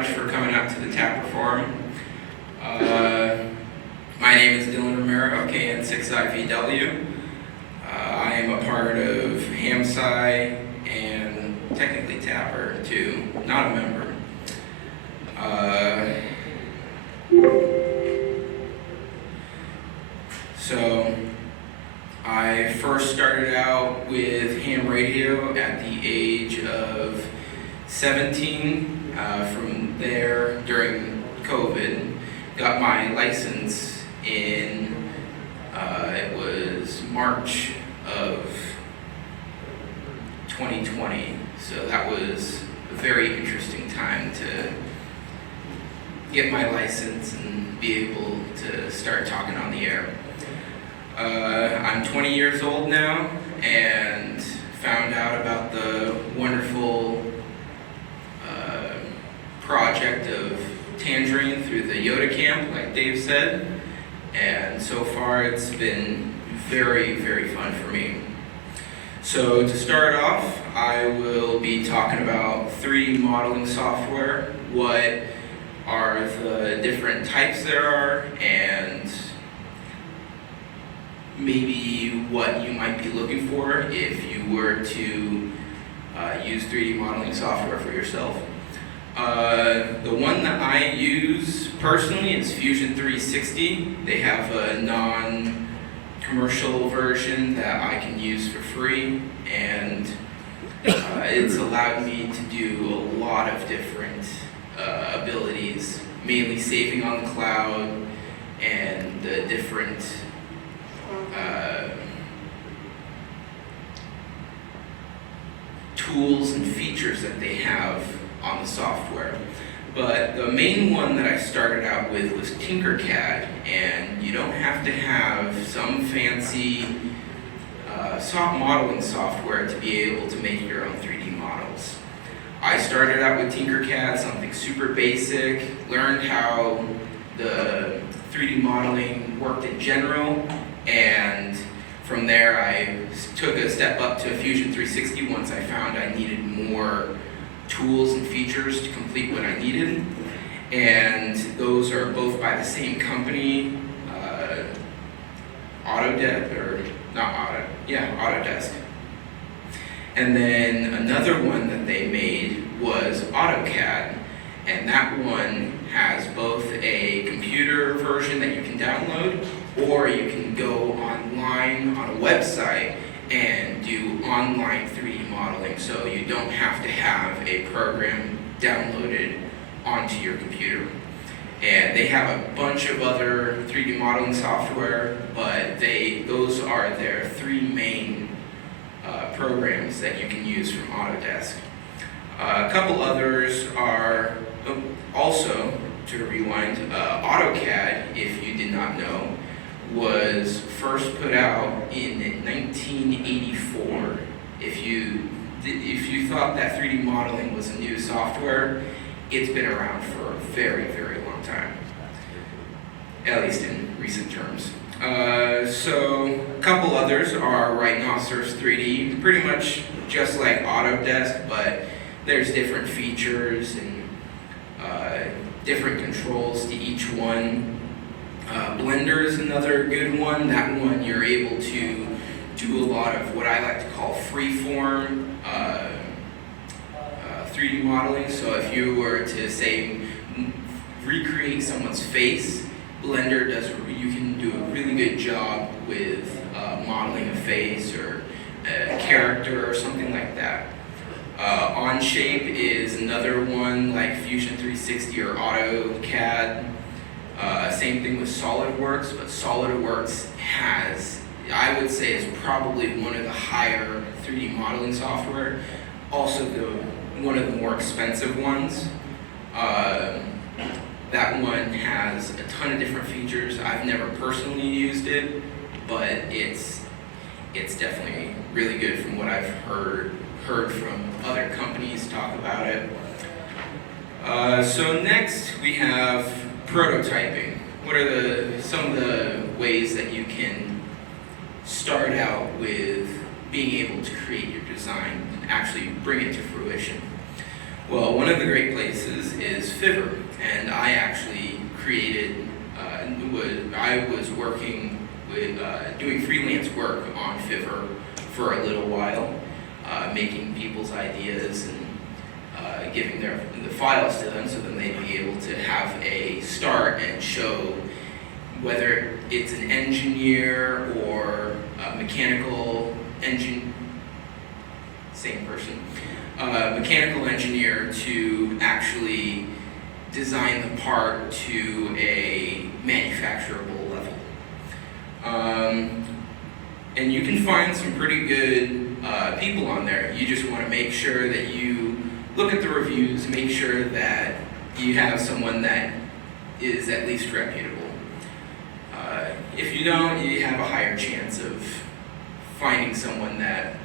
much for coming out to the TAPR forum. My name is Dylan Romero, KN6IVW. I am a part of HamSci and technically TAPR too, not a member. So I first started out with ham radio at the age of 17. From there, during COVID, got my license in, it was March of 2020. So that was a very interesting time to get my license and be able to start talking on the air. I'm 20 years old now and found out about the wonderful project of Tangerine through the Yoda camp, like Dave said, and so far it's been very, very fun for me. So to start off, I will be talking about 3D modeling software, what are the different types there are, and maybe what you might be looking for if you were to use 3D modeling software for yourself. The one that I use personally is Fusion 360. They have a non-commercial version that I can use for free, and it's allowed me to do a lot of different abilities, mainly saving on the cloud and the different tools and features that they have on the software. But the main one that I started out with was Tinkercad, and you don't have to have some fancy modeling software to be able to make your own 3D models. I started out with Tinkercad, something super basic, learned how the 3D modeling worked in general, and from there I took a step up to Fusion 360 once I found I needed more tools and features to complete what I needed, and those are both by the same company, Autodesk. And then another one that they made was AutoCAD, and that one has both a computer version that you can download, or you can go online on a website and do online 3D modeling, so you don't have to have a program downloaded onto your computer. And they have a bunch of other 3D modeling software, but those are their 3 main programs that you can use from Autodesk. A couple others are also, to rewind, AutoCAD, if you did not know, was first put out in 1984. If you thought that 3D modeling was a new software, it's been around for a very, very long time, at least in recent terms. So a couple others are Rhinoceros 3D, pretty much just like Autodesk, but there's different features and different controls to each one. Blender is another good one. That one you're able to do a lot of what I like to call freeform 3D modeling. So if you were to say recreate someone's face, Blender you can do a really good job with modeling a face or a character or something like that. Onshape is another one like Fusion 360 or AutoCAD. Same thing with SolidWorks, but SolidWorks has, I would say, is probably one of the higher 3D modeling software. Also one of the more expensive ones. That one has a ton of different features. I've never personally used it, but it's definitely really good from what I've heard from other companies talk about it. So next we have prototyping. What are some of the ways that you can start out with being able to create your design and actually bring it to fruition? Well, one of the great places is Fiverr, and I actually created, I was working with, doing freelance work on Fiverr for a little while, making people's ideas and giving the files to them so then they'd be able to have a start and show whether it's an engineer or a mechanical mechanical engineer to actually design the part to a manufacturable level. And you can find some pretty good people on there. You just want to make sure that you look at the reviews, make sure that you have someone that is at least reputable. If you don't, you have a higher chance of finding someone that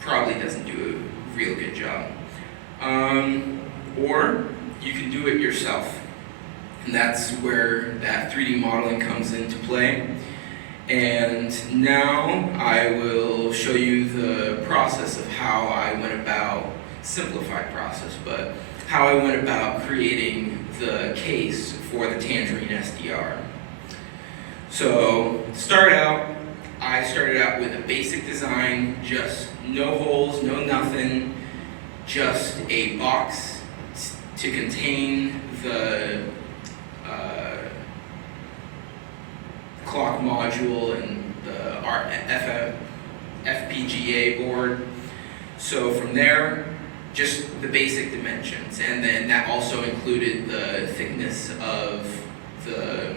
probably doesn't do a real good job. Or you can do it yourself. And that's where that 3D modeling comes into play. And now I will show you the process of how I went about, simplified process, but how I went about creating the case for the Tangerine SDR. So I started out with a basic design, just no holes, no nothing, just a box to contain the clock module and the FPGA board. So from there, just the basic dimensions, and then that also included the thickness of the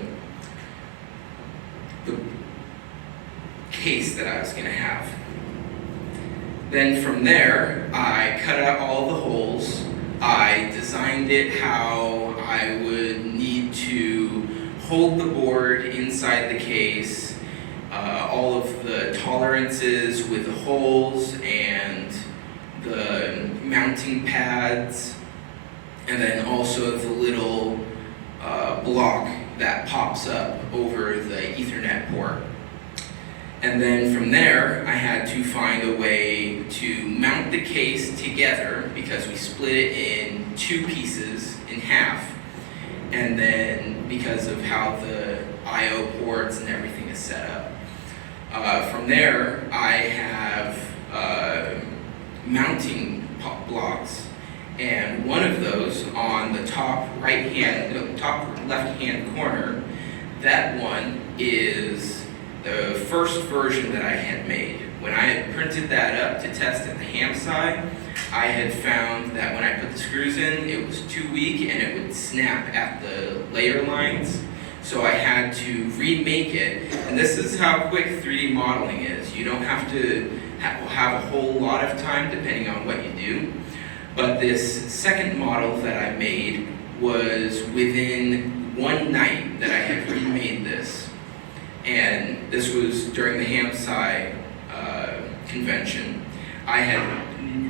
case that I was going to have. Then from there, I cut out all the holes. I designed it how I would need to hold the board inside the case, all of the tolerances with the holes and the mounting pads, and then also the little block that pops up over the Ethernet port. And then from there, I had to find a way to mount the case together because we split it in two pieces in half. And then because of how the I/O ports and everything is set up. From there, I have mounting blocks, and one of those on the top left-hand corner, that one is the first version that I had made. When I had printed that up to test at the ham side, I had found that when I put the screws in, it was too weak and it would snap at the layer lines. So I had to remake it, and this is how quick 3D modeling is. You don't have to have a whole lot of time depending on what you do. But this second model that I made was within one night that I had remade this. And this was during the Hamsci convention. I had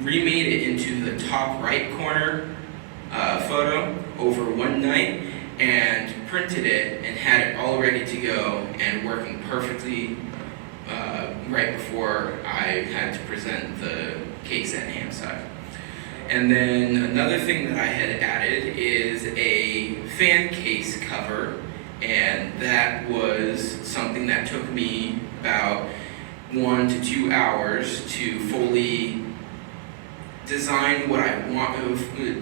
remade it into the top right corner photo over one night and printed it and had it all ready to go and working perfectly right before I had to present the case at Hamsci. And then another thing that I had added is a fan case cover, and that was something that took me about 1 to 2 hours to fully design what I want,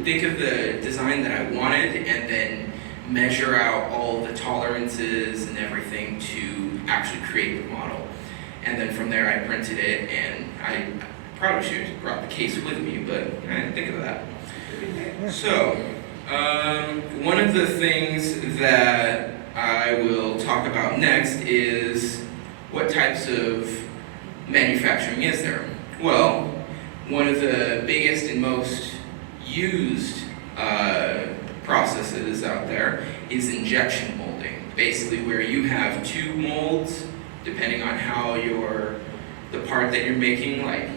think of the design that I wanted, and then measure out all the tolerances and everything to actually create the model. And then from there I printed it, and I probably should have brought the case with me, but I didn't think of that. So, one of the things that I will talk about next is what types of manufacturing is there? Well, one of the biggest and most used processes out there is injection molding. Basically where you have two molds, depending on how the part that you're making, like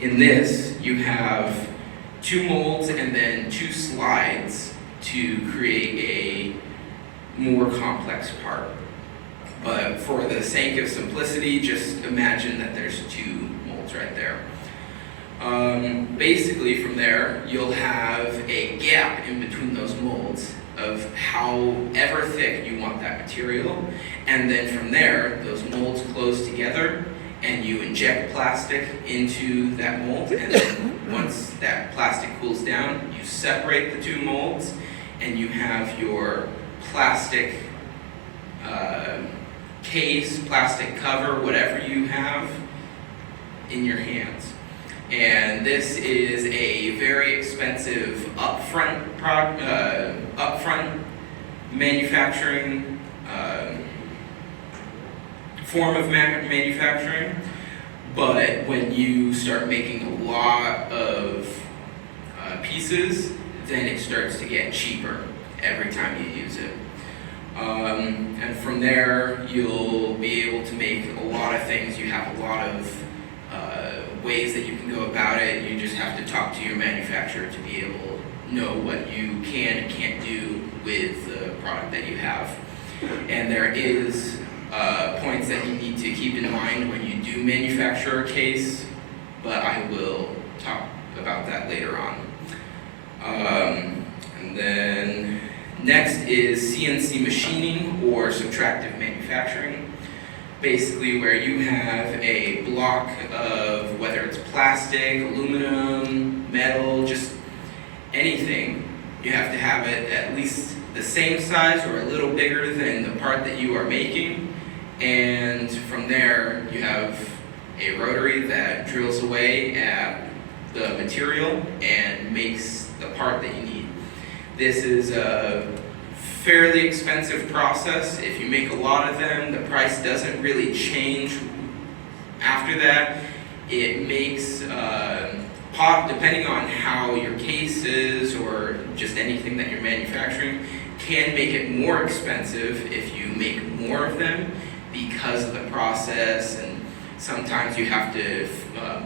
in this, you have two molds and then two slides to create a more complex part. But for the sake of simplicity, just imagine that there's two molds right there. Basically from there, you'll have a gap in between those molds of however thick you want that material, and then from there, those molds close together, and you inject plastic into that mold, and then once that plastic cools down, you separate the two molds, and you have your plastic case, plastic cover, whatever you have in your hands. And this is a very expensive upfront manufacturing form of manufacturing, but when you start making a lot of pieces, then it starts to get cheaper every time you use it. And from there, you'll be able to make a lot of things. You have a lot of ways that you can go about it. You just have to talk to your manufacturer to be able to know what you can and can't do with the product that you have. And there is points that you need to keep in mind when you do manufacture a case, but I will talk about that later on. And then next is CNC machining or subtractive manufacturing. Basically where you have a block of, whether it's plastic, aluminum, metal, just anything, you have to have it at least the same size or a little bigger than the part that you are making. And from there, you have a rotary that drills away at the material and makes the part that you need. This is a fairly expensive process. If you make a lot of them, the price doesn't really change after that. It makes, depending on how your case is or just anything that you're manufacturing, can make it more expensive if you make more of them because of the process, and sometimes you have to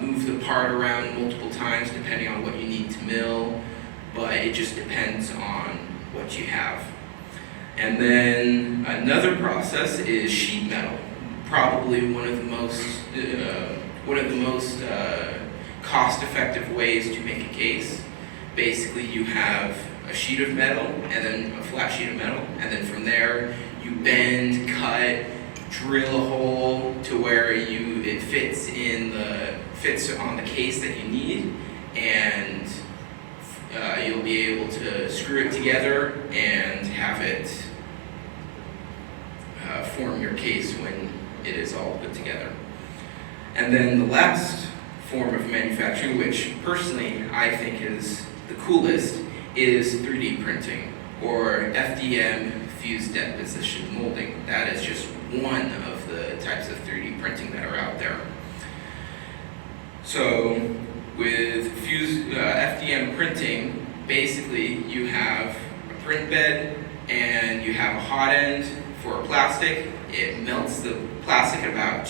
move the part around multiple times depending on what you need to mill, but it just depends on what you have. And then another process is sheet metal, probably one of the most cost-effective ways to make a case. Basically, you have a sheet of metal and then a flat sheet of metal, and then from there you bend, cut, drill a hole to where it fits on the case that you need, and you'll be able to screw it together and have it form your case when it is all put together. And then the last form of manufacturing, which personally I think is the coolest, is 3D printing, or FDM, fused deposition molding. That is just one of the types of 3D printing that are out there. So with FDM printing, basically you have a print bed and you have a hot end for plastic. It melts the plastic at about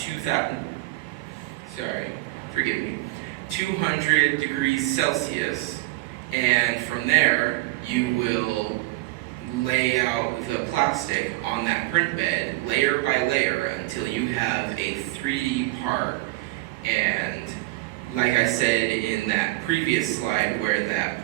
200 degrees Celsius, and from there you will lay out the plastic on that print bed layer by layer until you have a 3D part. And like I said in that previous slide where that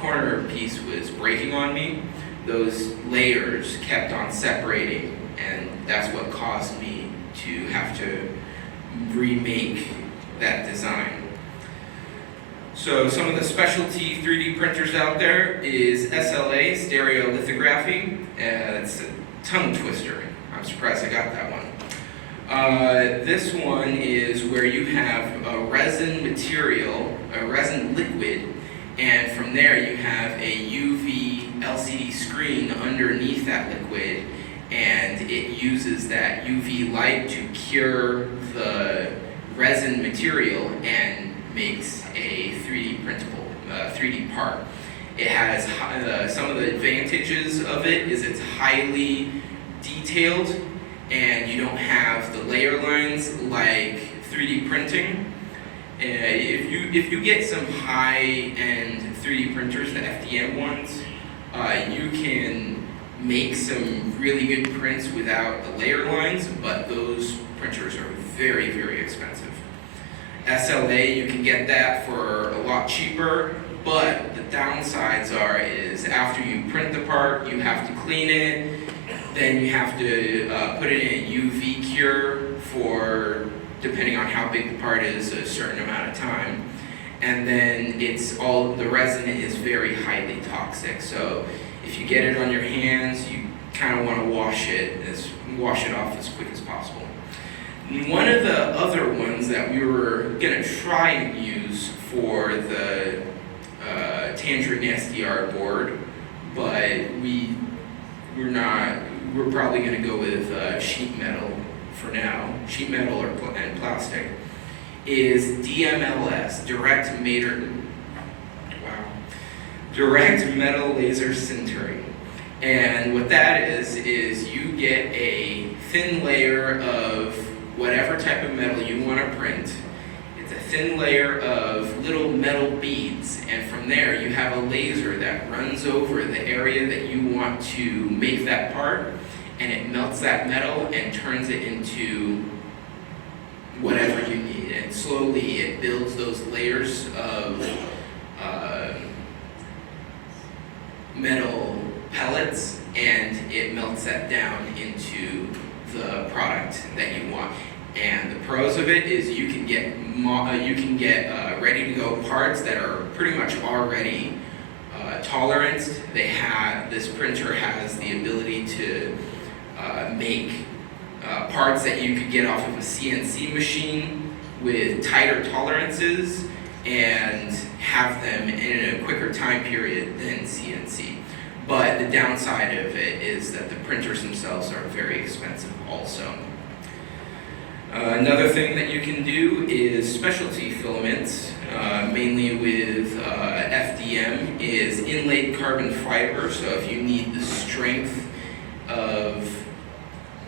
corner piece was breaking on me, those layers kept on separating, and that's what caused me to have to remake that design. So some of the specialty 3D printers out there is SLA, Stereolithography. It's a tongue twister. I'm surprised I got that one. This one is where you have a resin material, a resin liquid, and from there you have a UV LCD screen underneath that liquid, and it uses that UV light to cure the resin material and makes a 3D printable, 3D part. It has some of the advantages of it is it's highly detailed, and you don't have the layer lines like 3D printing. If you get some high-end 3D printers, the FDM ones, you can make some really good prints without the layer lines, but those printers are very, very expensive. SLA, you can get that for a lot cheaper, but the downsides is after you print the part, you have to clean it, then you have to put it in a UV cure for, depending on how big the part is, a certain amount of time. And then the resin is very highly toxic. So if you get it on your hands, you kind of want to wash it off as quick as possible. One of the other ones that we were going to try and use for the Tangerine SDR board, but we're probably going to go with sheet metal for now, sheet metal and plastic, is DMLS, direct metal laser sintering. And what that is you get a thin layer of whatever type of metal you want to print. It's a thin layer of little metal beads, and from there you have a laser that runs over the area that you want to make that part, and it melts that metal and turns it into whatever you need. And slowly it builds those layers of metal pellets, and it melts that down into the product that you want. And the pros of it is you can get ready to go parts that are pretty much already toleranced. This printer has the ability to make parts that you could get off of a CNC machine with tighter tolerances and have them in a quicker time period than CNC. But the downside of it is that the printers themselves are very expensive also. Another thing that you can do is specialty filaments, mainly with FDM, is inlaid carbon fiber. So if you need the strength of,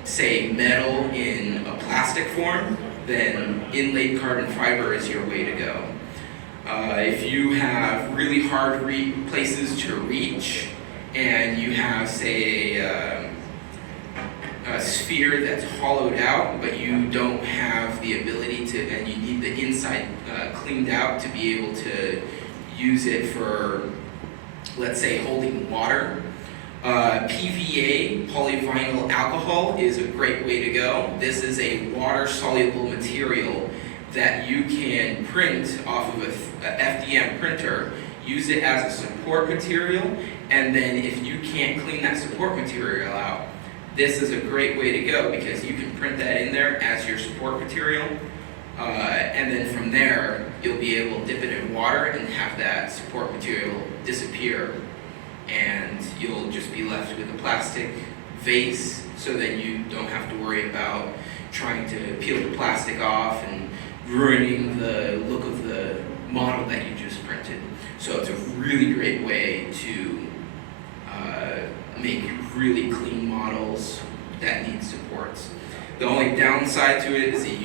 say, metal in a plastic form, then inlaid carbon fiber is your way to go. If you have really hard places to reach, and you have, say, a sphere that's hollowed out, but you don't have the ability to, and you need the inside cleaned out to be able to use it for, let's say, holding water. PVA, polyvinyl alcohol, is a great way to go. This is a water-soluble material that you can print off of a FDM printer, use it as a support material, and then if you can't clean that support material out, this is a great way to go because you can print that in there as your support material, and then from there you'll be able to dip it in water and have that support material disappear, and you'll just be left with a plastic vase, so then you don't have to worry about trying to peel the plastic off and ruining the look of the model that you just printed. So it's a really great way to make really clean models that need supports. The only downside to it is that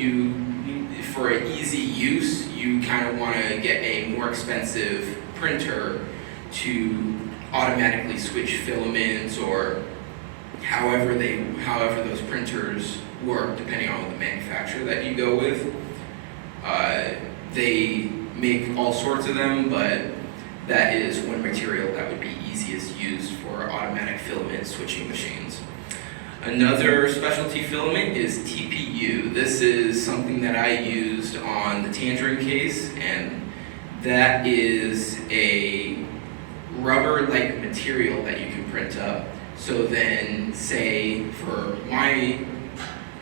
for easy use, you kind of want to get a more expensive printer to automatically switch filaments, or however those printers work, depending on the manufacturer that you go with. They make all sorts of them, but that is one material that would be easiest used for automatic filament switching machines. Another specialty filament is TPU. This is something that I used on the Tangerine case, and that is a rubber-like material that you can print up. So then, say, for my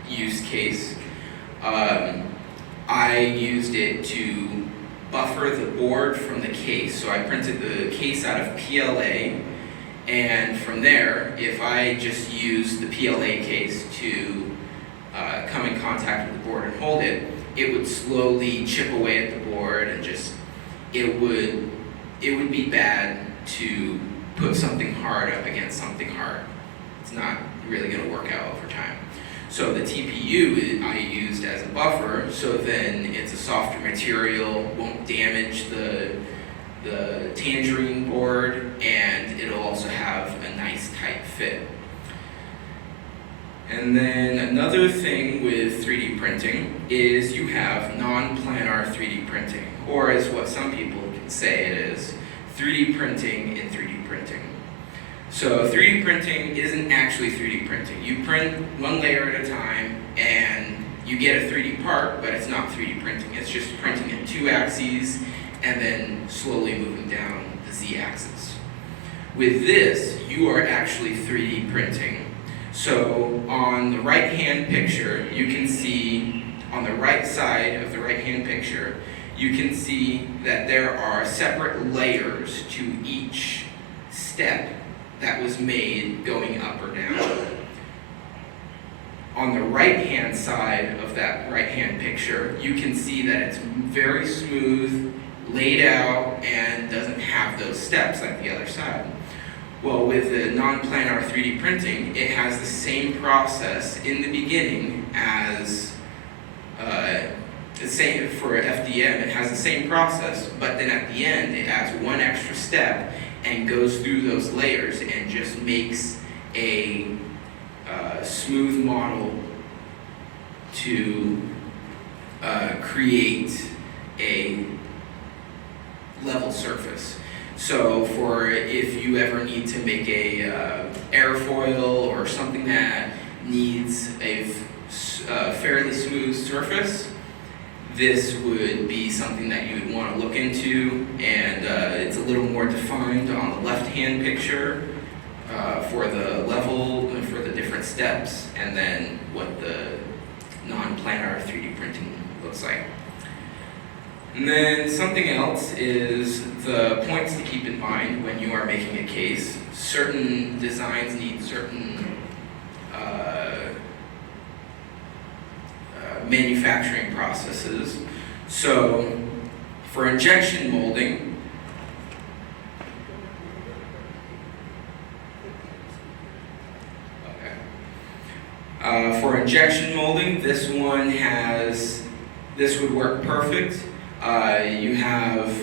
use case, I used it to buffer the board from the case. So I printed the case out of PLA, and from there, if I just use the PLA case to come in contact with the board and hold it, it would slowly chip away at the board, and just it would be bad to put something hard up against something hard. It's not really going to work out over time. So the TPU I used as a buffer, so then it's a softer material, won't damage the Tangerine board, and it'll also have a nice tight fit. And And then another thing with 3D printing is you have non-planar 3D printing, or as what some people can say it is, 3D printing in 3D printing. So 3D printing isn't actually 3D printing. You print one layer at a time and you get a 3D part, but it's not 3D printing. It's just printing in 2 axes and then slowly moving down the z-axis. With this, you are actually 3D printing. So on the right-hand picture, you can see on the right side of the right-hand picture, you can see that there are separate layers to each step that was made going up or down. On the right-hand side of that right-hand picture, you can see that it's very smooth, laid out, and doesn't have those steps like the other side. Well, with the non-planar 3D printing, it has the same process in the beginning as the same for FDM. It has the same process, but then at the end, it adds one extra step and goes through those layers and just makes a smooth model to create a level surface. So for if you ever need to make a airfoil or something that needs a fairly smooth surface, this would be something that you would want to look into, and it's a little more defined on the left-hand picture for the level, for the different steps, and then what the non-planar 3D printing looks like. And then something else is the points to keep in mind when you are making a case. Certain designs need certain manufacturing processes. So for injection molding, this would work perfect. You have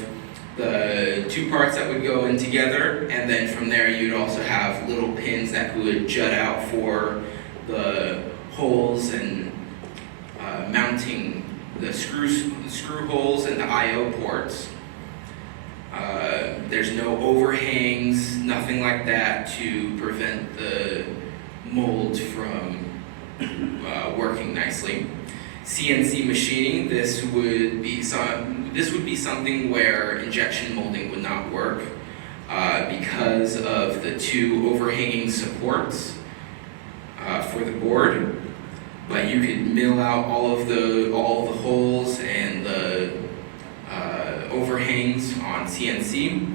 the 2 parts that would go in together, and then from there you'd also have little pins that would jut out for the holes and mounting the screw holes and the I/O ports. There's no overhangs, nothing like that to prevent the mold from working nicely. CNC machining, this would be something where injection molding would not work because of the 2 overhanging supports for the board. But you could mill out all of the holes and the overhangs on CNC.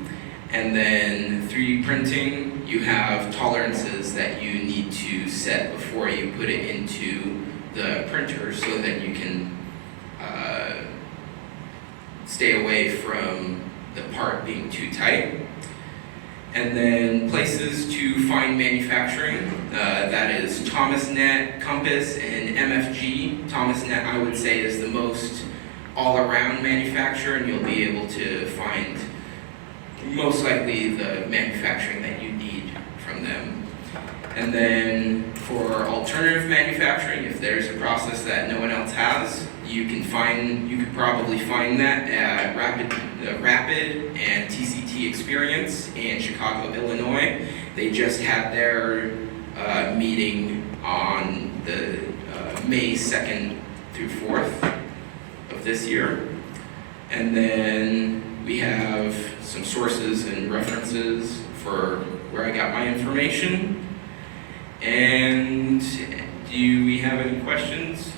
And then 3D printing, you have tolerances that you need to set before you put it into the printer so that you can stay away from the part being too tight. And then places to find manufacturing, that is Thomasnet, Compass, and MFG. Thomasnet, I would say, is the most all-around manufacturer, and you'll be able to find most likely the manufacturing that you need from them. And then for alternative manufacturing, if there's a process that no one else has, you could probably find that at Rapid and TCT Experience in Chicago, Illinois. They just had their meeting on the May 2nd through 4th of this year. And then we have some sources and references for where I got my information. And do we have any questions?